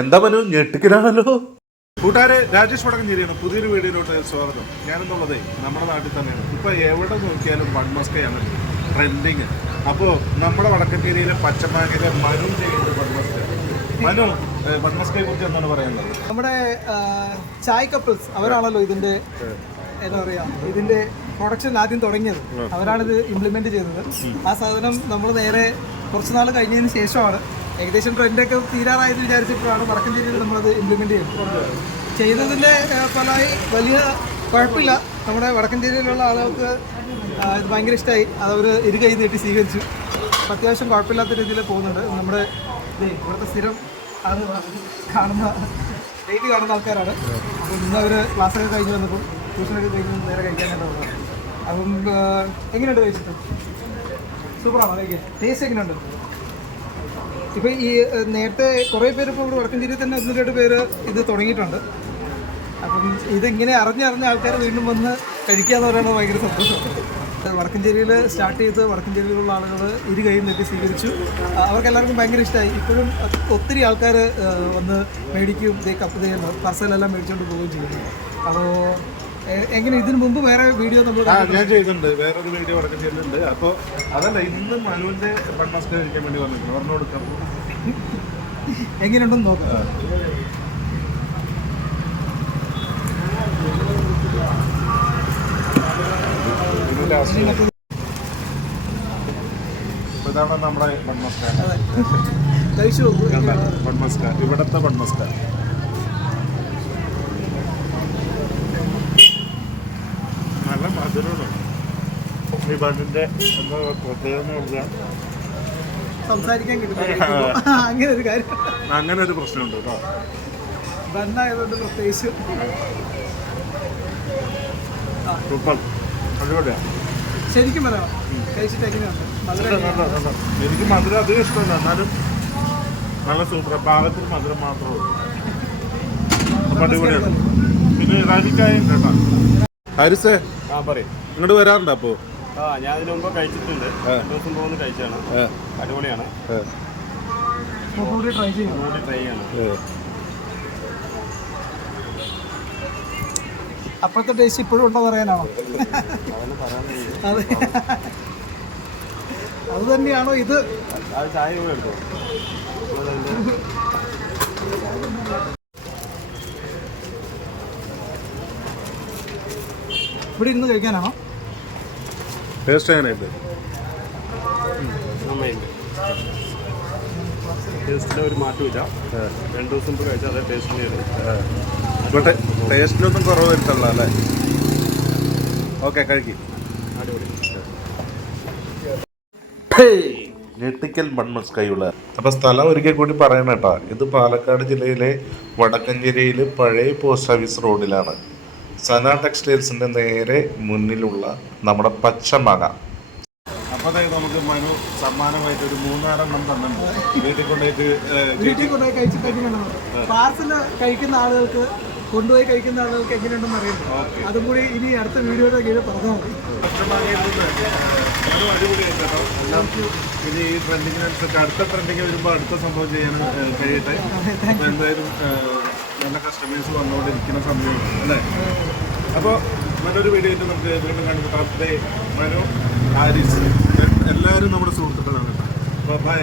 എന്താ മനു ഞെട്ടിക്കലാണല്ലോ. കൂട്ടുകാരെ, രാജേഷ് വടക്കഞ്ചേരിയാണ്. പുതിയൊരു വീഡിയോയിലോട്ട് സ്വാഗതം. ഞാനെന്നുള്ളത് നമ്മുടെ നാട്ടിൽ തന്നെയാണ്. ഇപ്പൊ എവിടെ നോക്കിയാലും ബൺമസ്കയാണ് ട്രെൻഡിങ്. അപ്പോൾ നമ്മുടെ വടക്കഞ്ചേരിയിലെ പച്ചമാങ്ങയിലെ മനു ചെയ്യുന്നത് ബൺമസ്ക. മനു, ബൺമസ്കയെ കുറിച്ച് എന്താണ് പറയാനുള്ളത്? നമ്മുടെ ചായ് കപ്പിൾസ് അവരാണല്ലോ ഇതിന്റെ എന്താ പറയാ, ഇതിന്റെ പ്രൊഡക്ഷൻ ആദ്യം തുടങ്ങിയത്. അവരാണിത് ഇംപ്ലിമെന്റ് ചെയ്തത്. ആ സാധനം നമ്മൾ നേരെ കുറച്ച് നാൾ കഴിഞ്ഞതിന് ശേഷമാണ്, ഏകദേശം ട്രെൻഡൊക്കെ തീരാറായെന്ന് വിചാരിച്ചിട്ടാണ് വടക്കഞ്ചേരിയിൽ നമ്മളത് ഇംപ്ലിമെന്റ് ചെയ്തതിൻ്റെ ഫലമായി വലിയ കുഴപ്പമില്ല. നമ്മുടെ വടക്കഞ്ചേരിയിലുള്ള ആളുകൾക്ക് ഇത് ഭയങ്കര ഇഷ്ടമായി. അതവർ ഇരുകൈ നീട്ടി സ്വീകരിച്ചു. അത്യാവശ്യം കുഴപ്പമില്ലാത്ത രീതിയിൽ പോകുന്നുണ്ട്. നമ്മുടെ ഇവിടുത്തെ സ്ഥിരം അത് ഡെയിലി കാണുന്ന ആൾക്കാരാണ്. അപ്പോൾ ഇന്ന് അവർ ക്ലാസ്സൊക്കെ കഴിഞ്ഞ് വന്നപ്പോൾ ട്യൂഷനൊക്കെ കഴിഞ്ഞ് നേരെ കഴിക്കാനായിട്ട് വന്നത്. അപ്പം എങ്ങനെയുണ്ട് കഴിച്ചിട്ട്? സൂപ്പറാണോ കഴിക്കാൻ? ടേസ്റ്റ് എങ്ങനെയുണ്ട്? ഇപ്പം ഈ നേരത്തെ കുറേ പേര് ഇപ്പോൾ ഇവിടെ വടക്കഞ്ചേരിയിൽ തന്നെ 1-2 പേര് ഇത് തുടങ്ങിയിട്ടുണ്ട്. അപ്പം ഇതിങ്ങനെ അറിഞ്ഞ ആൾക്കാർ വീണ്ടും വന്ന് കഴിക്കാന്ന് പറയുന്നത് ഭയങ്കര സന്തോഷമാണ്. വടക്കഞ്ചേരിയിൽ സ്റ്റാർട്ട് ചെയ്ത് വടക്കഞ്ചേരിയിലുള്ള ആളുകൾ ഇരു കൈയും നീട്ടി സ്വീകരിച്ചു. അവർക്കെല്ലാവർക്കും ഭയങ്കര ഇഷ്ടമായി. ഇപ്പോഴും ഒത്തിരി ആൾക്കാർ വന്ന് മേടിക്കും, പാർസലെല്ലാം മേടിച്ചുകൊണ്ട് പോവുകയും ചെയ്യുന്നു. അപ്പോൾ എങ്ങനെ ഇതിന് മുമ്പ് വേറെ വീഡിയോ നമ്മൾ ഞാൻ ചെയ്തിട്ടുണ്ട്, വേറൊരു വീഡിയോ വടക്കഞ്ചേരിയിലുണ്ട്. അപ്പോൾ അതല്ല, ഇന്ന് മനുവിൻ്റെ ബൺമസ്ക കഴിക്കാൻ വേണ്ടി വന്നിട്ടുണ്ട്. പറഞ്ഞു കൊടുക്കാം എങ്ങനെയുണ്ടെന്ന് നോക്കാം. ഇതാണ് നമ്മുടെ ബൺമസ്ക. കഴിച്ചു ബൺമസ്ക, ഇവിടത്തെ ബൺമസ്ക. നല്ല മധുരമാണ് ഈ ബണ്ണിന്റെ. എന്താ പ്രത്യേകത സംസാരിക്കാൻ കിട്ടും. അങ്ങനെ ഒരു കാര്യം, അങ്ങനെ ഒരു പ്രശ്നമുണ്ട് കേട്ടോ. ബണ്ണായതുകൊണ്ട് പ്രത്യേകിച്ച് സൂപ്പർ, അടിപൊളിയാണ്. ശരിക്കും പറയാം. കഴിച്ചിട്ട് എങ്ങനെയുണ്ട്? എനിക്ക് മധുരം അധികം ഇഷ്ടമല്ല, എന്നാലും നല്ല സൂപ്പർ. പാകത്തിന് മധുരം മാത്രമേ ഉള്ളൂ. അടിപൊളിയാണ്. പിന്നെ രാജിക്കായും കേട്ടോ. ഹാരിസേ, ഇങ്ങോട്ട് വരാറുണ്ട്? അപ്പോ ഞാൻ ഇതിനു മുമ്പ് കഴിച്ചിട്ടുണ്ട്. 2 ദിവസം പോകുന്ന കഴിച്ചാണ്. അടിപൊളിയാണ്. ട്രൈ ചെയ്യണം. അപ്പോഴത്തെ ടേസ്റ്റ് ഇപ്പോഴും ഉണ്ടോ പറയാനാണോ? അതെ, അത് തന്നെയാണോ ഇത്? ചായ എടുത്തോ. ഇവിടെ ഇരുന്ന് കഴിക്കാനാണോ? ടേസ്റ്റ് എങ്ങനെയുണ്ട്? ടേസ്റ്റിന് ഒരു മാറ്റമില്ല. 2 ദിവസം മുമ്പ് കഴിച്ചാൽ അതേ ടേസ്റ്റിന്. ടേസ്റ്റിനൊന്നും കുറവ് വരുത്തല്ല അല്ലേ? ഓക്കെ, കഴിക്കും. ഞെട്ടിക്കൽ ബൺമസ്കയുള്ള. അപ്പോൾ സ്ഥലം ഒരിക്കൽ കൂടി പറയണം കേട്ടോ. ഇത് പാലക്കാട് ജില്ലയിലെ വടക്കഞ്ചേരിയിൽ പഴയ പോസ്റ്റ് ഓഫീസ് റോഡിലാണ്. സന ടെക്സ്റ്റൈൽസിൻ്റെ നേരെ മുന്നിലുള്ള നമ്മുടെ പച്ചമാങ്ങ. അപ്പോൾ നമുക്ക് മനു സമ്മാനമായിട്ട് ഒരു 3-6 തന്നിട്ടുണ്ട്. വീട്ടിൽ കൊണ്ടുപോയി കഴിച്ചിട്ട് പാർസൽ കഴിക്കുന്ന ആളുകൾക്ക്, കൊണ്ടുപോയി കഴിക്കുന്ന ആളുകൾക്ക് എങ്ങനെയുണ്ടെന്ന് അറിയുന്നു. അതും കൂടി ഇനി അടുത്ത വീഡിയോയുടെ കീഴിൽ പറഞ്ഞാൽ മതി. അടിപൊളിയായിട്ട് കേട്ടോ. എല്ലാം ഇനി ഈ ട്രെൻഡിങ്ങിനനുസരിച്ച് അടുത്ത ട്രെൻഡിങ് വരുമ്പോൾ അടുത്ത സംഭവം ചെയ്യാൻ കഴിയട്ടെ. അപ്പോൾ എന്തായാലും നല്ല കസ്റ്റമേഴ്സ് വന്നുകൊണ്ടിരിക്കുന്ന സമയമാണ് അല്ലേ? അപ്പോൾ നല്ലൊരു വീഡിയോ ആയിട്ട് നമുക്ക് വീണ്ടും കണ്ടുപിട്ടാ. മനു, ഹാരിസ് എല്ലാവരും നമ്മുടെ സുഹൃത്തുക്കളാണ് കേട്ടോ. അപ്പോൾ ബൈ.